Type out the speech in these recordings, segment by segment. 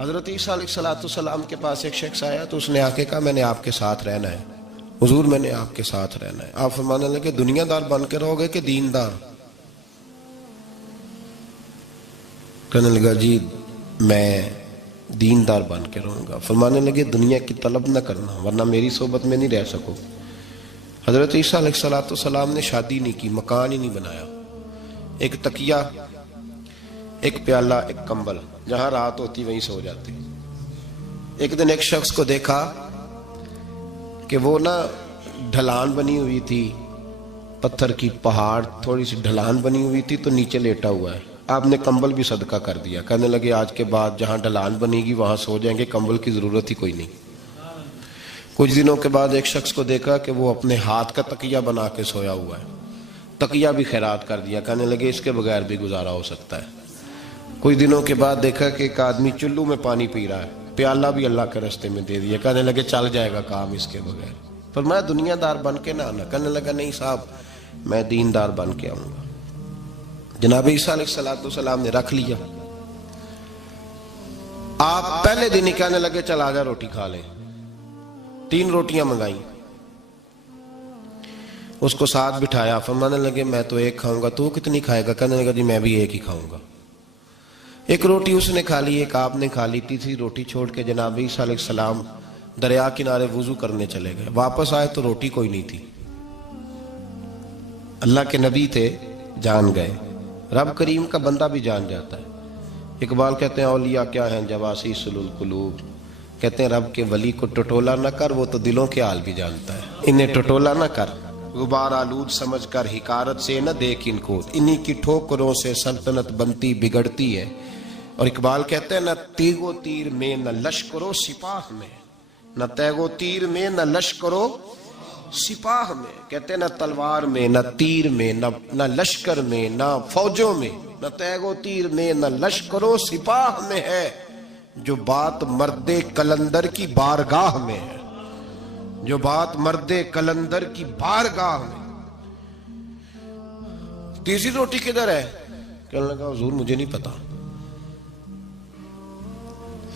حضرت عیسیٰ علیہ السلام کے پاس ایک شخص آیا تو اس نے آ کے کہا میں نے آپ کے ساتھ رہنا ہے حضور، میں نے آپ کے ساتھ رہنا ہے۔ آپ فرمانے لگے دنیا دار بن کے رہو گے کہ دیندار؟ کہنے لگا جی میں دیندار بن کے رہوں گا۔ فرمانے لگے دنیا کی طلب نہ کرنا ورنہ میری صحبت میں نہیں رہ سکو۔ حضرت عیسیٰ علیہ السلام نے شادی نہیں کی، مکان ہی نہیں بنایا، ایک تکیہ، ایک پیالہ، ایک کمبل، جہاں رات ہوتی وہیں سو جاتے۔ ایک دن ایک شخص کو دیکھا کہ وہ ڈھلان بنی ہوئی تھی، پتھر کی پہاڑ تھوڑی سی ڈھلان بنی ہوئی تھی تو نیچے لیٹا ہوا ہے۔ آپ نے کمبل بھی صدقہ کر دیا، کہنے لگے آج کے بعد جہاں ڈھلان بنے گی وہاں سو جائیں گے، کمبل کی ضرورت ہی کوئی نہیں۔ کچھ دنوں کے بعد ایک شخص کو دیکھا کہ وہ اپنے ہاتھ کا تکیہ بنا کے سویا ہوا ہے، تکیہ بھی خیرات کر دیا، کہنے لگے اس کے بغیر بھی گزارا ہو سکتا ہے۔ کچھ دنوں کے بعد دیکھا کہ ایک آدمی چلو میں پانی پی رہا ہے، پیالہ بھی اللہ کے راستے میں دے دیا، کہنے لگے چل جائے گا کام اس کے بغیر۔ پر میں دنیا دار بن کے نہ آنا، کہنے لگا نہیں صاحب میں دیندار بن کے آؤں گا۔ جناب عیسیٰ علیہ السلام نے رکھ لیا۔ آپ پہلے دن ہی کہنے لگے چل آجا روٹی کھا لیں۔ 3 روٹیاں منگائیں، اس کو ساتھ بٹھایا، فرمانے لگے میں تو ایک کھاؤں گا، تو کتنی کھائے گا؟ کہنے لگا جی میں بھی ایک ہی کھاؤں گا۔ ایک روٹی اس نے کھا لی، ایک آپ نے کھا لی، تیسری روٹی چھوڑ کے جناب عیسیٰ علیہ السلام دریا کنارے وضو کرنے چلے گئے۔ واپس آئے تو روٹی کوئی نہیں تھی۔ اللہ کے نبی تھے، جان گئے۔ رب کریم کا بندہ بھی جان جاتا ہے۔ اقبال کہتے ہیں اولیاء کیا ہیں جواسیس القلوب، کہتے ہیں رب کے ولی کو ٹٹولا نہ کر، وہ تو دلوں کے حال بھی جانتا ہے۔ انہیں ٹٹولا نہ کر، غبار آلود سمجھ کر حکارت سے نہ دیکھ ان کو، انہی کی ٹھوکروں سے سلطنت بنتی بگڑتی ہے۔ اور اقبال کہتے ہیں نہ تیغ و تیر میں نہ لشکر و سپاہ میں، نہ تیغ و تیر میں نہ لشکر و سپاہ میں، کہتے ہیں نہ تلوار میں نہ تیر میں نہ لشکر میں نہ فوجوں میں، نہ تیغ و تیر میں نہ لشکر و سپاہ میں ہے، جو بات مرد کلندر کی بارگاہ میں ہے، جو بات مرد کلندر کی بارگاہ میں۔ تیسری روٹی کدھر ہے؟ کہنے لگا حضور مجھے نہیں پتا۔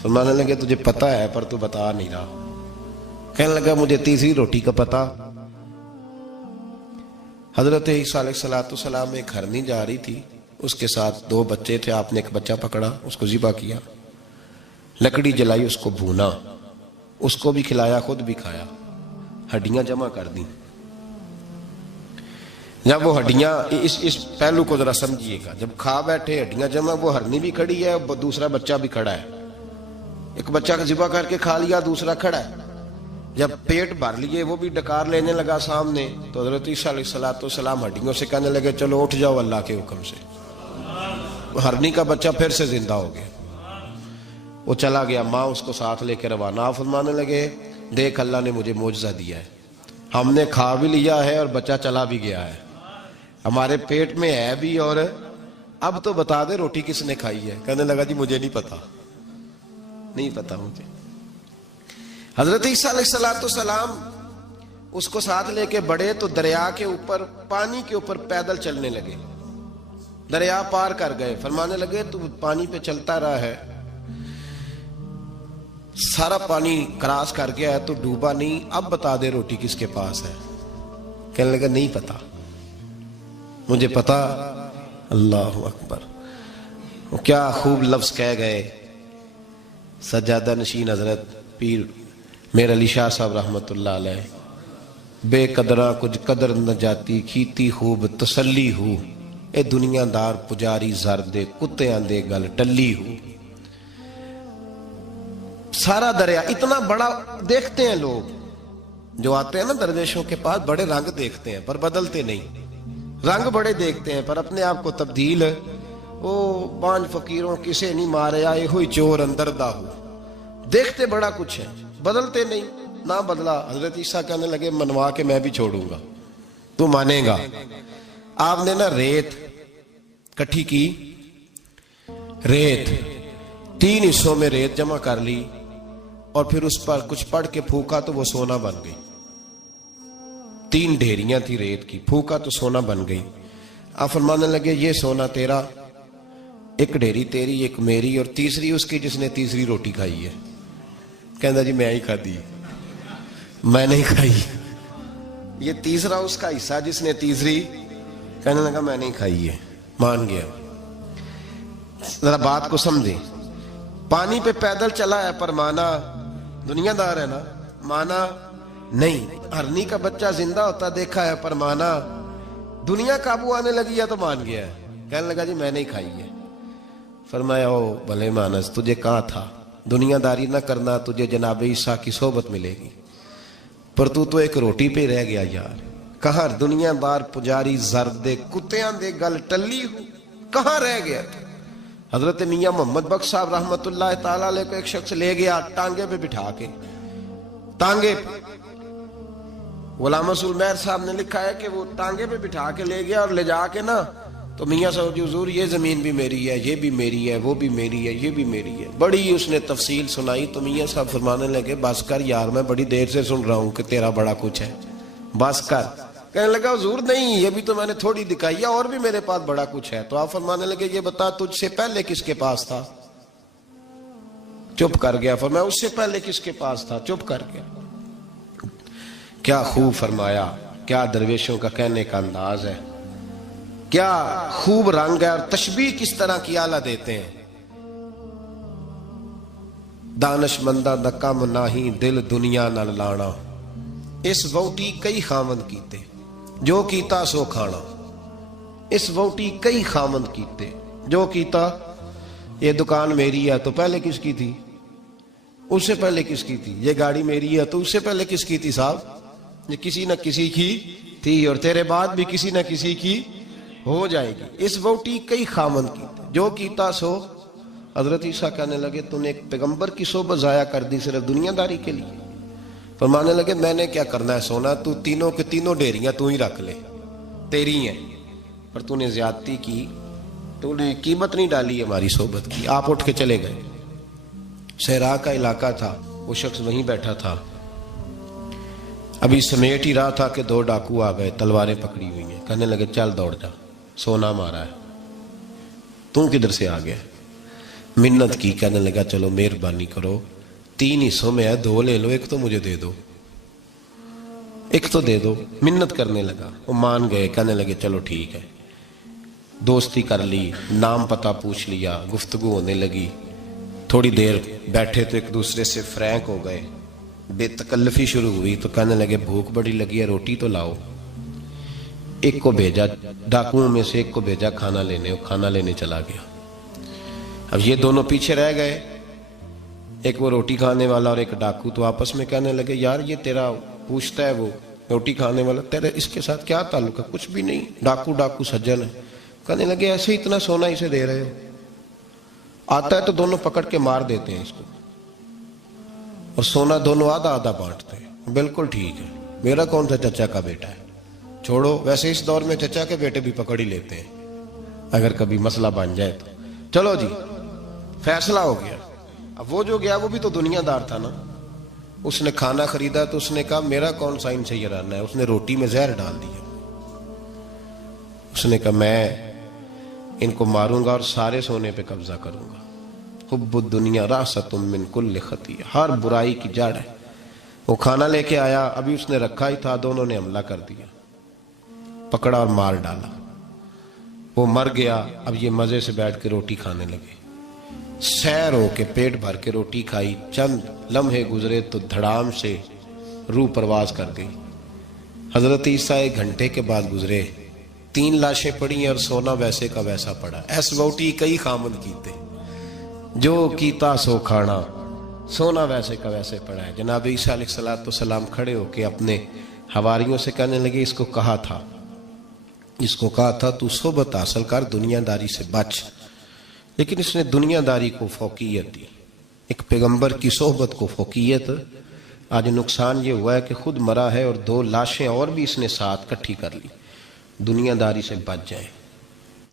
فرمانے لگے تجھے پتا ہے پر تو بتا نہیں رہا۔ کہنے لگا مجھے تیسری روٹی کا پتا۔ حضرت عیسیٰ علیہ السلام ایک ہرنی جا رہی تھی، اس کے ساتھ 2 بچے تھے، آپ نے ایک بچہ پکڑا، اس کو ذبح کیا، لکڑی جلائی، اس کو بھونا، اس کو بھی کھلایا، خود بھی کھایا، ہڈیاں جمع کر دیں۔ جب وہ ہڈیاں اس پہلو کو ذرا سمجھیے گا، جب کھا بیٹھے ہڈیاں جمع، وہ ہرنی بھی کھڑی ہے، دوسرا بچہ بھی کھڑا ہے، ایک بچہ کا ذبح کر کے کھا لیا، دوسرا کھڑا ہے۔ جب پیٹ بھر لیے وہ بھی ڈکار لینے لگا سامنے، تو حضرت عیسیٰ علیہ السلام ہڈیوں سے کہنے لگے چلو اٹھ جاؤ اللہ کے حکم سے۔ ہرنی کا بچہ پھر سے زندہ ہو گیا، وہ چلا گیا، ماں اس کو ساتھ لے کے روانہ۔ فرمانے لگے دیکھ اللہ نے مجھے معجزہ دیا ہے، ہم نے کھا بھی لیا ہے اور بچہ چلا بھی گیا ہے، ہمارے پیٹ میں ہے بھی، اور اب تو بتا دے روٹی کس نے کھائی ہے؟ کہنے لگا جی مجھے نہیں پتا، نہیں پتا مجھے۔ حضرت عیسیٰ علیہ السلام اس کو ساتھ لے کے بڑھے تو دریا کے اوپر، پانی کے اوپر پیدل چلنے لگے، دریا پار کر گئے۔ فرمانے لگے تو پانی پہ چلتا رہا ہے، سارا پانی کراس کر گیا ہے تو ڈوبا نہیں، اب بتا دے روٹی کس کے پاس ہے؟ کہنے لگا نہیں پتا مجھے پتا۔ اللہ اکبر، وہ کیا خوب لفظ کہہ گئے سجادہ نشین حضرت پیر میر علی شاہ صاحب رحمت اللہ علیہ، بے قدراں کچھ قدر نہ جاتی، کھیتی خوب تسلی ہو، اے دنیا دار پجاری زردے کتیاں دے گل ٹلی ہو۔ سارا دریا اتنا بڑا دیکھتے ہیں لوگ جو آتے ہیں نا درویشوں کے پاس، بڑے رنگ دیکھتے ہیں پر بدلتے نہیں، رنگ بڑے دیکھتے ہیں پر اپنے آپ کو تبدیل، وہ پانچ فقیروں کسے نہیں مارے آئے ہوئی چور اندر دا ہو، دیکھتے بڑا کچھ ہے بدلتے نہیں۔ نہ بدلا، حضرت عیسیٰ کہنے لگے منوا کے میں بھی چھوڑوں گا، تو مانے گا۔ آپ نے ریت کٹھی کی، ریت 3 حصوں میں ریت جمع کر لی اور پھر اس پر کچھ پڑھ کے پھونکا تو وہ سونا بن گئی۔ 3 ڈھیریاں تھی ریت کی، پھونکا تو سونا بن گئی۔ آپ فرمانے لگے یہ سونا تیرا، ایک ڈھیری تیری ایک میری اور تیسری اس کی جس نے تیسری روٹی کھائی ہے. کہندا جی میں ہی کھادی, میں نہیں کھائی. یہ تیسرا اس کا حصہ جس نے تیسری, کہنے لگا میں نہیں کھائی ہے, مان گیا. ذرا بات کو سمجھیں. پانی پہ پیدل چلا ہے پر مانا دنیا دار ہے نا, مانا نہیں. ہرنی کا بچہ زندہ ہوتا دیکھا ہے پر مانا دنیا قابو آنے لگی ہے تو مان گیا ہے. کہنے لگا جی میں نہیں کھائی ہے. فرمایا او بھلے مانس, تجھے کہا تھا دنیا داری نہ کرنا, تجھے جناب عیسیٰ کی صحبت ملے گی, پر تو ایک روٹی پہ رہ گیا یار. کہاں دنیا دار پجاری زرد کتیاں دے گل ٹلی ہو, کہاں رہ گیا تو. حضرت میاں محمد بخش صاحب رحمت اللہ تعالیٰ علیہ کو ایک شخص لے گیا ٹانگے پہ بٹھا کے, ٹانگے پہ. غلام رسول مہر صاحب نے لکھا ہے کہ وہ ٹانگے پہ بٹھا کے لے گیا اور لے جا کے نا تو میاں صاحب جی حضور یہ زمین بھی میری ہے, یہ بھی میری ہے, وہ بھی میری ہے, یہ بھی میری ہے. بڑی اس نے تفصیل سنائی تو میاں صاحب فرمانے لگے بس کر یار, میں بڑی دیر سے سن رہا ہوں کہ تیرا بڑا کچھ ہے, بس کر. کہنے لگا حضور نہیں, یہ بھی تو میں نے تھوڑی دکھائی ہے, اور بھی میرے پاس بڑا کچھ ہے. تو آپ فرمانے لگے یہ بتا تجھ سے پہلے کس کے پاس تھا؟ چپ کر گیا. فرمایا اس سے پہلے کس کے پاس تھا؟ چپ کر گیا. کیا خوب فرمایا, کیا درویشوں کا کہنے کا انداز ہے, کیا خوب رنگ ہے, اور تشبیہ کس طرح کی آلہ دیتے ہیں. دانش مندہ دا کم ناہی دل دنیا نہ لانا, اس ووٹی کئی خامند کیتے جو کیتا سو کھانا. اس ووٹی کئی خامند کیتے جو کیتا. یہ دکان میری ہے تو پہلے کس کی تھی؟ اس سے پہلے کس کی تھی. یہ گاڑی میری ہے تو اس سے پہلے کس کی تھی صاحب؟ یہ کسی نہ کسی کی تھی, اور تیرے بعد بھی کسی نہ کسی کی ہو جائے گی. اس ووٹی کئی خامند کیتے جو کیتا سو. حضرت عیسیٰ کہنے لگے تو نے ایک پیغمبر کی صحبت ضائع کر دی صرف دنیا داری کے لیے. فرمانے لگے میں نے کیا کرنا ہے سونا, تو تینوں کے تینوں ڈیریاں تو ہی رکھ لے, تیری ہیں, پر تو نے زیادتی کی, تو نے قیمت نہیں ڈالی ہماری صحبت کی. آپ اٹھ کے چلے گئے. صحرا کا علاقہ تھا, وہ شخص وہیں بیٹھا تھا. ابھی سمیٹ ہی رہا تھا کہ دو ڈاکو آ گئے, تلواریں پکڑی ہوئی ہیں. کہنے لگے چل دوڑ جا, سونا مارا ہے, تو کدھر سے آ گیا؟ منت کی. کہنے لگا چلو مہربانی کرو, 3 حصوں میں ہے, 2 لے لو, ایک تو مجھے دے دو, ایک تو دے دو. منت کرنے لگا, وہ مان گئے. کہنے لگے چلو ٹھیک ہے. دوستی کر لی, نام پتہ پوچھ لیا, گفتگو ہونے لگی. تھوڑی دیر بیٹھے تو ایک دوسرے سے فرینک ہو گئے, بے تکلفی شروع ہوئی. تو کہنے لگے بھوک بڑی لگی ہے, روٹی تو لاؤ. ایک کو بھیجا, ڈاکوؤں میں سے ایک کو بھیجا کھانا لینے, وہ کھانا لینے چلا گیا. اب یہ دونوں پیچھے رہ گئے, ایک وہ روٹی کھانے والا اور ایک ڈاکو. تو آپس میں کہنے لگے یار یہ تیرا پوچھتا ہے وہ روٹی کھانے والا, تیرے اس کے ساتھ کیا تعلق ہے؟ کچھ بھی نہیں, ڈاکو سجن ہے. کہنے لگے ایسے ہی اتنا سونا اسے دے رہے ہو, آتا ہے تو دونوں پکڑ کے مار دیتے ہیں اس کو, اور سونا دونوں آدھا آدھا بانٹتے ہیں. بالکل ٹھیک ہے, میرا کون سا چچا کا بیٹا ہے, چھوڑو. ویسے اس دور میں چچا کے بیٹے بھی پکڑ ہی لیتے ہیں اگر کبھی مسئلہ بن جائے تو. چلو جی فیصلہ ہو گیا. اب وہ جو گیا وہ بھی تو دنیا دار تھا نا, اس نے کھانا خریدا تو اس نے کہا میرا کون سا ان سے یہ رہنا ہے. اس نے روٹی میں زہر ڈال دیا. اس نے کہا میں ان کو ماروں گا اور سارے سونے پہ قبضہ کروں گا. حب الدنیا راست من کل خطیہ, ہر برائی کی جڑ ہے. وہ کھانا لے کے آیا, ابھی اس نے رکھا ہی تھا, دونوں نے حملہ کر دیا, پکڑا اور مار ڈالا. وہ مر گیا. اب یہ مزے سے بیٹھ کے روٹی کھانے لگے. سیر ہو کے پیٹ بھر کے روٹی کھائی. چند لمحے گزرے تو دھڑام سے روح پرواز کر گئی. حضرت عیسیٰ 1 گھنٹے کے بعد گزرے, 3 لاشیں پڑی اور سونا ویسے کا ویسا پڑا. ایس ووٹی کئی خامند کیتے جو کیتا سو کھانا, سونا ویسے کا ویسے پڑا ہے. جناب عیسیٰ علیہ السلام کھڑے ہو کے اپنے حواریوں سے کہنے لگے اس کو کہا تھا تو صحبت حاصل کر, دنیا داری سے بچ. لیکن اس نے دنیا داری کو فوقیت دی, ایک پیغمبر کی صحبت کو فوقیت. آج نقصان یہ ہوا ہے کہ خود مرا ہے اور 2 لاشیں اور بھی اس نے ساتھ کٹھی کر لی. دنیا داری سے بچ جائیں.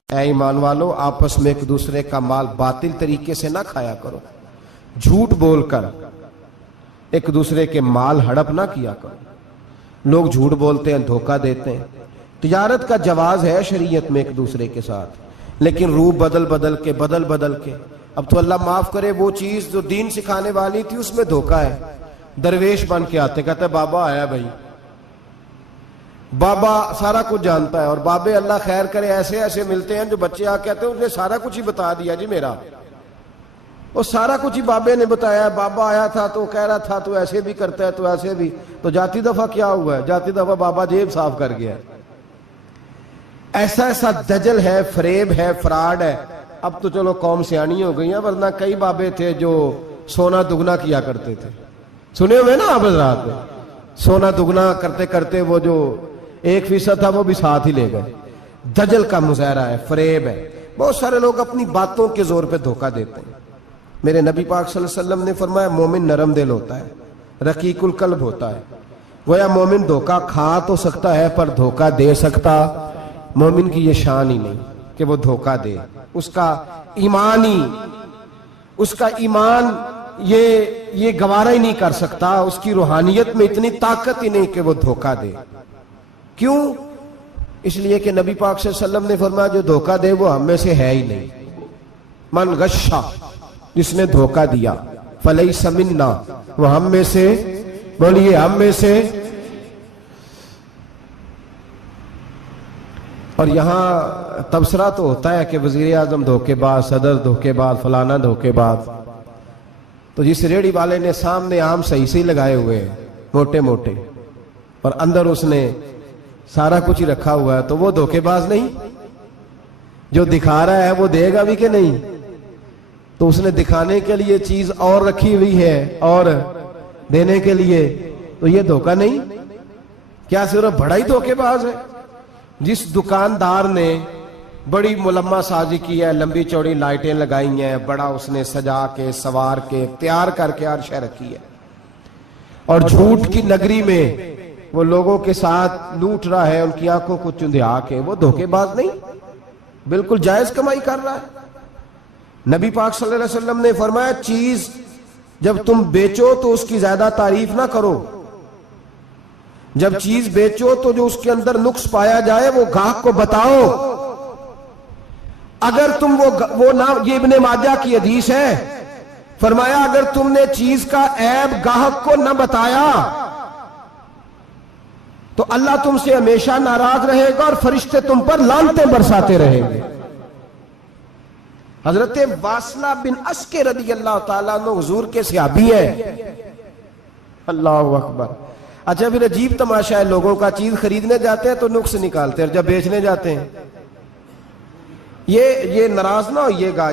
اے ایمان والو, آپس میں ایک دوسرے کا مال باطل طریقے سے نہ کھایا کرو. جھوٹ بول کر ایک دوسرے کے مال ہڑپ نہ کیا کرو. لوگ جھوٹ بولتے ہیں, دھوکہ دیتے ہیں. تجارت کا جواز ہے شریعت میں ایک دوسرے کے ساتھ, لیکن روح بدل بدل کے اب تو اللہ معاف کرے وہ چیز جو دین سکھانے والی تھی اس میں دھوکہ ہے. درویش بن کے آتے کہتے بابا آیا بھائی, بابا سارا کچھ جانتا ہے. اور بابے اللہ خیر کرے ایسے ایسے ملتے ہیں جو بچے آ کہتے ہیں اس نے سارا کچھ ہی بتا دیا جی میرا, وہ سارا کچھ ہی بابے نے بتایا. بابا آیا تھا تو کہہ رہا تھا تو ایسے بھی کرتا ہے تو ایسے بھی. تو جاتی دفعہ کیا ہوا ہے؟ جاتی دفعہ بابا جیب صاف کر گیا ہے. ایسا ایسا دجل ہے, فریب ہے, فراڈ ہے. اب تو چلو قوم سیانی ہو گئی ہیں, ورنہ کئی بابے تھے جو سونا دگنا کیا کرتے تھے. سنے ہوئے نا آپ حضرات, سونا دگنا کرتے کرتے وہ جو 1% تھا وہ بھی ساتھ ہی لے گئے. دجل کا مظاہرہ ہے, فریب ہے. بہت سارے لوگ اپنی باتوں کے زور پہ دھوکہ دیتے ہیں. میرے نبی پاک صلی اللہ علیہ وسلم نے فرمایا مومن نرم دل ہوتا ہے, رقیق القلب ہوتا ہے. گویا مومن دھوکہ کھا تو سکتا ہے پر دھوکہ دے سکتا مومن کی یہ شان ہی نہیں کہ وہ دھوکہ دے. اس کا ایمان یہ گوارا ہی نہیں کر سکتا. اس کی روحانیت میں اتنی طاقت ہی نہیں کہ وہ دھوکہ دے. کیوں؟ اس لیے کہ نبی پاک صلی اللہ علیہ وسلم نے فرمایا جو دھوکہ دے وہ ہم میں سے ہے ہی نہیں. من غشا, جس نے دھوکہ دیا, فلیس منا, وہ ہم میں سے, بولیے ہم میں سے. اور یہاں تبصرہ تو ہوتا ہے کہ وزیر اعظم دھوکے باز, صدر دھوکے باز, فلانا دھوکے باز. تو جس ریڑھی والے نے سامنے عام صحیح لگائے ہوئے ہیں موٹے موٹے, اور اندر اس نے سارا کچھ ہی رکھا ہوا ہے, تو وہ دھوکے باز نہیں؟ جو دکھا رہا ہے وہ دے گا بھی کہ نہیں؟ تو اس نے دکھانے کے لیے چیز اور رکھی ہوئی ہے اور دینے کے لیے, تو یہ دھوکہ نہیں؟ کیا صرف بڑا ہی دھوکے باز ہے؟ جس دکاندار نے بڑی ملمہ سازی کی ہے, لمبی چوڑی لائٹیں لگائی ہیں, بڑا اس نے سجا کے سوار کے تیار کر کے ہر شے رکھی ہے, اور جھوٹ کی نگری میں وہ لوگوں کے ساتھ لوٹ رہا ہے, ان کی آنکھوں کو چندھیا کے, وہ دھوکے باز نہیں؟ بالکل جائز کمائی کر رہا ہے. نبی پاک صلی اللہ علیہ وسلم نے فرمایا چیز جب تم بیچو تو اس کی زیادہ تعریف نہ کرو. جب چیز بیچو تو جو اس کے اندر نقص پایا جائے وہ گاہک کو بتاؤ. اگر تم وہ نہ, یہ ابن ماجہ کی حدیث ہے, فرمایا اگر تم نے چیز کا عیب گاہک کو نہ بتایا تو اللہ تم سے ہمیشہ ناراض رہے گا اور فرشتے تم پر لعنتیں برساتے رہیں گے. حضرت واصلہ بن اسکے رضی اللہ تعالیٰ عنہ حضور کے صحابی ہیں. اللہ اکبر. اچھا پھر عجیب تماشا ہے, لوگوں کا چیز خریدنے جاتے ہیں تو نقص نکالتے ہیں, اور جب بیچنے جاتے ہیں یہ ناراض نہ ہوئیے گا.